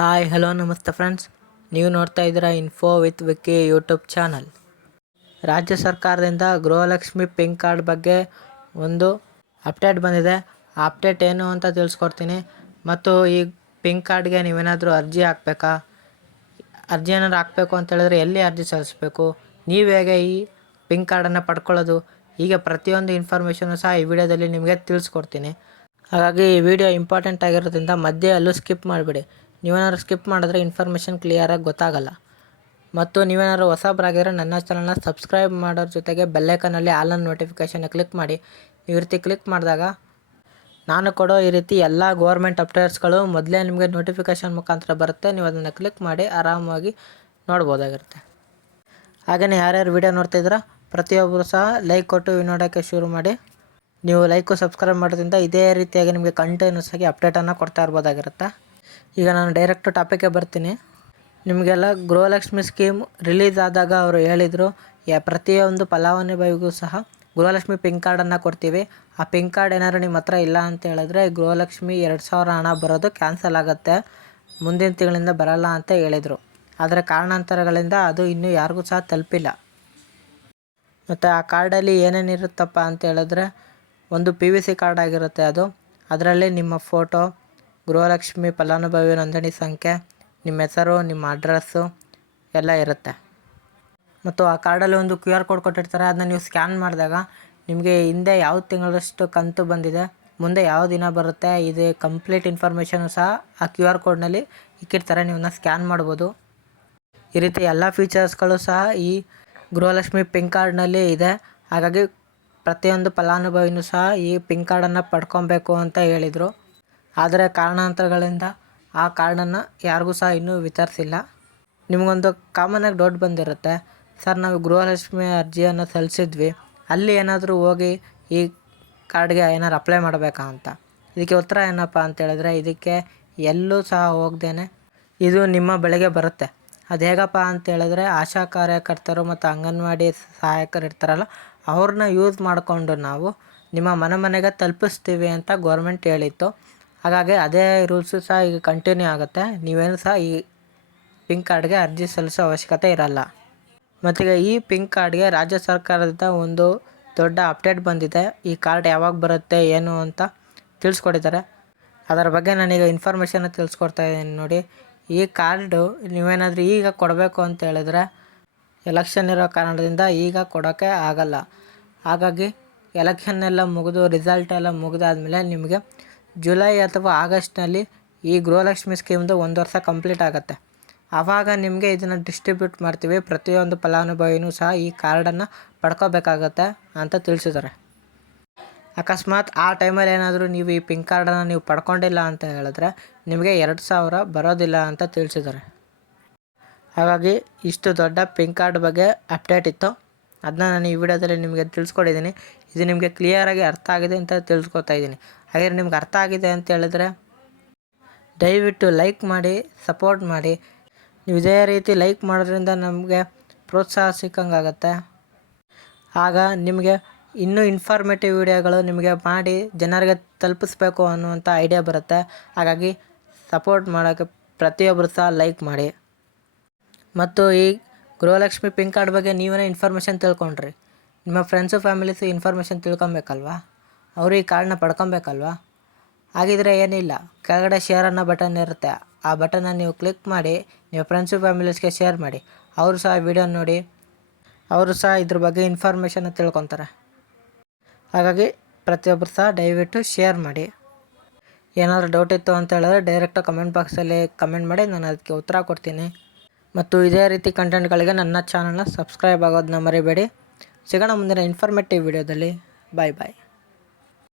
Hi hello ನಮಸ್ತೆ friends, ನೀವು ನೋಡ್ತಾ ಇದ್ದೀರಾ info with Vicky YouTube channel. ರಾಜ್ಯ ಸರ್ಕಾರದಿಂದ ಗೃಹಲಕ್ಷ್ಮಿ ಪಿಂಕ್ ಕಾರ್ಡ್ ಬಗ್ಗೆ ಒಂದು ಅಪ್ಡೇಟ್ ಬಂದಿದೆ. ಆ ಅಪ್ಡೇಟ್ ಏನು ಅಂತ ತಿಳಿಸ್ಕೊಡ್ತೀನಿ. ಮತ್ತು ಈ ಪಿಂಕ್ ಕಾರ್ಡ್ಗೆ ನೀವೇನಾದರೂ ಅರ್ಜಿ ಹಾಕಬೇಕಾ, ಅರ್ಜಿ ಏನಾದ್ರು ಹಾಕಬೇಕು ಅಂತ ಹೇಳಿದ್ರೆ ಎಲ್ಲಿ ಅರ್ಜಿ ಸಲ್ಲಿಸಬೇಕು, ನೀವು ಹೇಗೆ ಈ ಪಿಂಕ್ ಕಾರ್ಡನ್ನು ಪಡ್ಕೊಳ್ಳೋದು, ಹೀಗೆ ಪ್ರತಿಯೊಂದು ಇನ್ಫಾರ್ಮೇಷನು ಸಹ ಈ ವಿಡಿಯೋದಲ್ಲಿ ನಿಮಗೆ ತಿಳಿಸ್ಕೊಡ್ತೀನಿ. ಹಾಗಾಗಿ ಈ ವಿಡಿಯೋ ಇಂಪಾರ್ಟೆಂಟ್ ಆಗಿರೋದ್ರಿಂದ ಮಧ್ಯೆ ಅಲ್ಲೂ ಸ್ಕಿಪ್ ಮಾಡಿಬಿಡಿ. ನೀವೇನಾದ್ರು ಸ್ಕಿಪ್ ಮಾಡಿದ್ರೆ ಇನ್ಫಾರ್ಮೇಷನ್ ಕ್ಲಿಯರಾಗಿ ಗೊತ್ತಾಗಲ್ಲ. ಮತ್ತು ನೀವೇನಾದ್ರು ಹೊಸಬರಾಗಿದ್ರೆ ನನ್ನ ಚಾನಲ್ನ ಸಬ್ಸ್ಕ್ರೈಬ್ ಮಾಡೋರ ಜೊತೆಗೆ ಬೆಲ್ಲೈಕನಲ್ಲಿ ಆಲ್ ಆನ್ ನೋಟಿಫಿಕೇಷನ್ ಕ್ಲಿಕ್ ಮಾಡಿ. ಈ ರೀತಿ ಕ್ಲಿಕ್ ಮಾಡಿದಾಗ ನಾನು ಕೊಡೋ ಈ ರೀತಿ ಎಲ್ಲ ಗೌರ್ಮೆಂಟ್ ಅಪ್ಡೇಟ್ಸ್ಗಳು ಮೊದಲೇ ನಿಮಗೆ ನೋಟಿಫಿಕೇಷನ್ ಮುಖಾಂತರ ಬರುತ್ತೆ. ನೀವು ಅದನ್ನು ಕ್ಲಿಕ್ ಮಾಡಿ ಆರಾಮಾಗಿ ನೋಡ್ಬೋದಾಗಿರುತ್ತೆ. ಹಾಗೆಯೇ ಯಾರ್ಯಾರು ವಿಡಿಯೋ ನೋಡ್ತಾಯಿದ್ದೀರಾ ಪ್ರತಿಯೊಬ್ಬರು ಸಹ ಲೈಕ್ ಕೊಟ್ಟು ನೋಡೋಕ್ಕೆ ಶುರು ಮಾಡಿ. ನೀವು ಲೈಕು ಸಬ್ಸ್ಕ್ರೈಬ್ ಮಾಡೋದ್ರಿಂದ ಇದೇ ರೀತಿಯಾಗಿ ನಿಮಗೆ ಕಂಟಿನ್ಯೂಸ್ ಆಗಿ ಅಪ್ಡೇಟನ್ನು ಕೊಡ್ತಾ ಇರ್ಬೋದಾಗಿರುತ್ತೆ. ಈಗ ನಾನು ಡೈರೆಕ್ಟ್ ಟಾಪಿಕ್ಗೆ ಬರ್ತೀನಿ. ನಿಮಗೆಲ್ಲ ಗೃಹಲಕ್ಷ್ಮಿ ಸ್ಕೀಮ್ ರಿಲೀಸ್ ಆದಾಗ ಅವರು ಹೇಳಿದರು, ಪ್ರತಿಯೊಂದು ಫಲಾನುಭವಿಗೂ ಸಹ ಗೃಹಲಕ್ಷ್ಮಿ ಪಿಂಕ್ ಕಾರ್ಡನ್ನು ಕೊಡ್ತೀವಿ. ಆ ಪಿಂಕ್ ಕಾರ್ಡ್ ಏನಾದ್ರು ನಿಮ್ಮ ಹತ್ರ ಇಲ್ಲ ಅಂತ ಹೇಳಿದ್ರೆ ಗೃಹಲಕ್ಷ್ಮಿ 2000 ಹಣ ಬರೋದು ಕ್ಯಾನ್ಸಲ್ ಆಗುತ್ತೆ, ಮುಂದಿನ ತಿಂಗಳಿಂದ ಬರಲ್ಲ ಅಂತ ಹೇಳಿದರು. ಆದರೆ ಕಾರಣಾಂತರಗಳಿಂದ ಅದು ಇನ್ನೂ ಯಾರಿಗೂ ಸಹ ತಲುಪಿಲ್ಲ. ಮತ್ತು ಆ ಕಾರ್ಡಲ್ಲಿ ಏನೇನಿರುತ್ತಪ್ಪ ಅಂತ ಹೇಳಿದ್ರೆ ಒಂದು PVC ಕಾರ್ಡ್ ಆಗಿರುತ್ತೆ. ಅದರಲ್ಲಿ ನಿಮ್ಮ ಫೋಟೋ, ಗೃಹಲಕ್ಷ್ಮಿ ಫಲಾನುಭವಿ ನೋಂದಣಿ ಸಂಖ್ಯೆ, ನಿಮ್ಮ ಹೆಸರು, ನಿಮ್ಮ ಅಡ್ರೆಸ್ಸು ಎಲ್ಲ ಇರುತ್ತೆ. ಮತ್ತು ಆ ಕಾರ್ಡಲ್ಲಿ ಒಂದು QR ಕೋಡ್ ಕೊಟ್ಟಿರ್ತಾರೆ. ಅದನ್ನ ನೀವು ಸ್ಕ್ಯಾನ್ ಮಾಡಿದಾಗ ನಿಮಗೆ ಹಿಂದೆ ಯಾವ ತಿಂಗಳಷ್ಟು ಕಂತು ಬಂದಿದೆ, ಮುಂದೆ ಯಾವ ದಿನ ಬರುತ್ತೆ, ಇದು ಕಂಪ್ಲೀಟ್ ಇನ್ಫಾರ್ಮೇಷನು ಸಹ ಆ QR ಕೋಡ್ನಲ್ಲಿ ಇಕ್ಕಿರ್ತಾರೆ. ನೀವನ್ನ ಸ್ಕ್ಯಾನ್ ಮಾಡ್ಬೋದು. ಈ ರೀತಿ ಎಲ್ಲ ಫೀಚರ್ಸ್ಗಳು ಸಹ ಈ ಗೃಹಲಕ್ಷ್ಮಿ ಪಿಂಕ್ ಕಾರ್ಡ್ನಲ್ಲಿ ಇದೆ. ಹಾಗಾಗಿ ಪ್ರತಿಯೊಂದು ಫಲಾನುಭವಿನೂ ಸಹ ಈ ಪಿಂಕ್ ಕಾರ್ಡನ್ನು ಪಡ್ಕೊಬೇಕು ಅಂತ ಹೇಳಿದರು. ಆದರೆ ಕಾರಣಾಂತರಗಳಿಂದ ಆ ಕಾರ್ಡನ್ನು ಯಾರಿಗೂ ಸಹ ಇನ್ನೂ ವಿತರಿಸಿಲ್ಲ. ನಿಮಗೊಂದು ಕಾಮನಾಗಿ ಡೌಟ್ ಬಂದಿರುತ್ತೆ, ಸರ್ ನಾವು ಗೃಹಲಕ್ಷ್ಮಿ ಅರ್ಜಿಯನ್ನು ಸಲ್ಲಿಸಿದ್ವಿ, ಅಲ್ಲಿ ಏನಾದರೂ ಹೋಗಿ ಈ ಕಾರ್ಡ್ಗೆ ಏನಾದ್ರು ಅಪ್ಲೈ ಮಾಡಬೇಕಾ ಅಂತ. ಇದಕ್ಕೆ ಉತ್ತರ ಏನಪ್ಪ ಅಂತ ಹೇಳಿದ್ರೆ, ಇದಕ್ಕೆ ಎಲ್ಲೂ ಸಹ ಹೋಗ್ದೇನೆ ಇದು ನಿಮ್ಮ ಬಳಿಗೆ ಬರುತ್ತೆ. ಅದು ಹೇಗಪ್ಪ ಅಂತ ಹೇಳಿದ್ರೆ, ಆಶಾ ಕಾರ್ಯಕರ್ತರು ಮತ್ತು ಅಂಗನವಾಡಿ ಸಹಾಯಕರು ಇರ್ತಾರಲ್ಲ, ಅವ್ರನ್ನ ಯೂಸ್ ಮಾಡಿಕೊಂಡು ನಾವು ನಿಮ್ಮ ಮನೆಗೆ ತಲುಪಿಸ್ತೀವಿ ಅಂತ ಗೌರ್ಮೆಂಟ್ ಹೇಳಿತ್ತು. ಹಾಗಾಗಿ ಅದೇ ರೂಲ್ಸು ಸಹ ಈಗ ಕಂಟಿನ್ಯೂ ಆಗುತ್ತೆ. ನೀವೇನು ಸಹ ಈ ಪಿಂಕ್ ಕಾರ್ಡ್ಗೆ ಅರ್ಜಿ ಸಲ್ಲಿಸೋ ಅವಶ್ಯಕತೆ ಇರಲ್ಲ. ಮತ್ತೀಗ ಈ ಪಿಂಕ್ ಕಾರ್ಡ್ಗೆ ರಾಜ್ಯ ಸರ್ಕಾರದಿಂದ ಒಂದು ದೊಡ್ಡ ಅಪ್ಡೇಟ್ ಬಂದಿದೆ. ಈ ಕಾರ್ಡ್ ಯಾವಾಗ ಬರುತ್ತೆ ಏನು ಅಂತ ತಿಳಿಸ್ಕೊಟ್ಟಿದ್ದಾರೆ. ಅದರ ಬಗ್ಗೆ ನಾನೀಗ ಇನ್ಫಾರ್ಮೇಷನ್ನ ತಿಳಿಸ್ಕೊಡ್ತಾ ಇದ್ದೀನಿ ನೋಡಿ. ಈ ಕಾರ್ಡು ನೀವೇನಾದರೂ ಈಗ ಕೊಡಬೇಕು ಅಂತ ಹೇಳಿದ್ರೆ ಎಲೆಕ್ಷನ್ ಇರೋ ಕಾರಣದಿಂದ ಈಗ ಕೊಡೋಕ್ಕೆ ಆಗಲ್ಲ. ಹಾಗಾಗಿ ಎಲೆಕ್ಷನ್ ಎಲ್ಲ ಮುಗಿದು ರಿಸಲ್ಟ್ ಎಲ್ಲ ಮುಗಿದಾದ್ಮೇಲೆ ನಿಮಗೆ ಜುಲೈ ಅಥವಾ ಆಗಸ್ಟ್ನಲ್ಲಿ ಈ ಗೃಹಲಕ್ಷ್ಮಿ ಸ್ಕೀಮ್ದು 1 ವರ್ಷ ಕಂಪ್ಲೀಟ್ ಆಗುತ್ತೆ. ಆವಾಗ ನಿಮಗೆ ಇದನ್ನು ಡಿಸ್ಟ್ರಿಬ್ಯೂಟ್ ಮಾಡ್ತೀವಿ. ಪ್ರತಿಯೊಂದು ಫಲಾನುಭವಿನೂ ಸಹ ಈ ಕಾರ್ಡನ್ನು ಪಡ್ಕೋಬೇಕಾಗತ್ತೆ ಅಂತ ತಿಳಿಸಿದ್ದಾರೆ. ಅಕಸ್ಮಾತ್ ಆ ಟೈಮಲ್ಲಿ ಏನಾದರೂ ನೀವು ಈ ಪಿಂಕ್ ಕಾರ್ಡನ್ನು ನೀವು ಪಡ್ಕೊಂಡಿಲ್ಲ ಅಂತ ಹೇಳಿದ್ರೆ ನಿಮಗೆ 2000 ಬರೋದಿಲ್ಲ ಅಂತ ತಿಳಿಸಿದ್ದಾರೆ. ಹಾಗಾಗಿ ಇಷ್ಟು ದೊಡ್ಡ ಪಿಂಕ್ ಕಾರ್ಡ್ ಬಗ್ಗೆ ಅಪ್ಡೇಟ್ ಇತ್ತು. ಅದನ್ನ ನಾನು ಈ ವಿಡಿಯೋದಲ್ಲಿ ನಿಮಗೆ ತಿಳಿಸ್ಕೊಟ್ಟಿದ್ದೀನಿ. ಇದು ನಿಮಗೆ ಕ್ಲಿಯರಾಗಿ ಅರ್ಥ ಆಗಿದೆ ಅಂತ ತಿಳ್ಕೊತಾ ಇದ್ದೀನಿ. ಹಾಗೆ ನಿಮ್ಗೆ ಅರ್ಥ ಆಗಿದೆ ಅಂತ ಹೇಳಿದ್ರೆ ದಯವಿಟ್ಟು ಲೈಕ್ ಮಾಡಿ, ಸಪೋರ್ಟ್ ಮಾಡಿ. ನೀವು ಇದೇ ರೀತಿ ಲೈಕ್ ಮಾಡೋದ್ರಿಂದ ನಮಗೆ ಪ್ರೋತ್ಸಾಹ ಸಿಕ್ಕಂಗಾಗತ್ತೆ. ಆಗ ನಿಮಗೆ ಇನ್ನೂ ಇನ್ಫಾರ್ಮೇಟಿವ್ ವಿಡಿಯೋಗಳು ನಿಮಗೆ ಮಾಡಿ ಜನರಿಗೆ ತಲುಪಿಸ್ಬೇಕು ಅನ್ನುವಂಥ ಐಡಿಯಾ ಬರುತ್ತೆ. ಹಾಗಾಗಿ ಸಪೋರ್ಟ್ ಮಾಡೋಕ್ಕೆ ಪ್ರತಿಯೊಬ್ಬರು ಸಹ ಲೈಕ್ ಮಾಡಿ. ಮತ್ತು ಈ ಗೃಹಲಕ್ಷ್ಮಿ ಪಿಂಕ್ ಕಾರ್ಡ್ ಬಗ್ಗೆ ನೀವೇ ಇನ್ಫಾರ್ಮೇಷನ್ ತಿಳ್ಕೊಂಡ್ರಿ, ನಿಮ್ಮ ಫ್ರೆಂಡ್ಸು ಫ್ಯಾಮಿಲೀಸು ಇನ್ಫಾರ್ಮೇಷನ್ ತಿಳ್ಕೊಬೇಕಲ್ವಾ, ಅವರು ಈ ಕಾರ್ಡನ್ನ ಪಡ್ಕೊಬೇಕಲ್ವಾ. ಹಾಗಿದ್ರೆ ಏನಿಲ್ಲ, ಕೆಳಗಡೆ ಶೇರ್ ಅನ್ನೋ ಬಟನ್ ಇರುತ್ತೆ. ಆ ಬಟನ್ನ ನೀವು ಕ್ಲಿಕ್ ಮಾಡಿ ನಿಮ್ಮ ಫ್ರೆಂಡ್ಸು ಫ್ಯಾಮಿಲೀಸ್ಗೆ ಶೇರ್ ಮಾಡಿ. ಅವರು ಸಹ ವಿಡಿಯೋ ನೋಡಿ ಅವರು ಸಹ ಇದ್ರ ಬಗ್ಗೆ ಇನ್ಫಾರ್ಮೇಷನ್ನ ತಿಳ್ಕೊತಾರೆ. ಹಾಗಾಗಿ ಪ್ರತಿಯೊಬ್ಬರು ಸಹ ದಯವಿಟ್ಟು ಶೇರ್ ಮಾಡಿ. ಏನಾದರೂ ಡೌಟ್ ಇತ್ತು ಅಂತ ಹೇಳಿದ್ರೆ ಡೈರೆಕ್ಟ್ ಕಮೆಂಟ್ ಬಾಕ್ಸಲ್ಲಿ ಕಮೆಂಟ್ ಮಾಡಿ, ನಾನು ಅದಕ್ಕೆ ಉತ್ತರ ಕೊಡ್ತೀನಿ. ಮತ್ತು ಇದೇ ರೀತಿ ಕಂಟೆಂಟ್ಗಳಿಗೆ ನನ್ನ ಚಾನಲ್ನ ಸಬ್ಸ್ಕ್ರೈಬ್ ಆಗೋದನ್ನ ಮರಿಬೇಡಿ. ಸಿಗೋಣ ಮುಂದಿನ ಇನ್ಫಾರ್ಮೇಟಿವ್ ವಿಡಿಯೋದಲ್ಲಿ. ಬಾಯ್ ಬಾಯ್.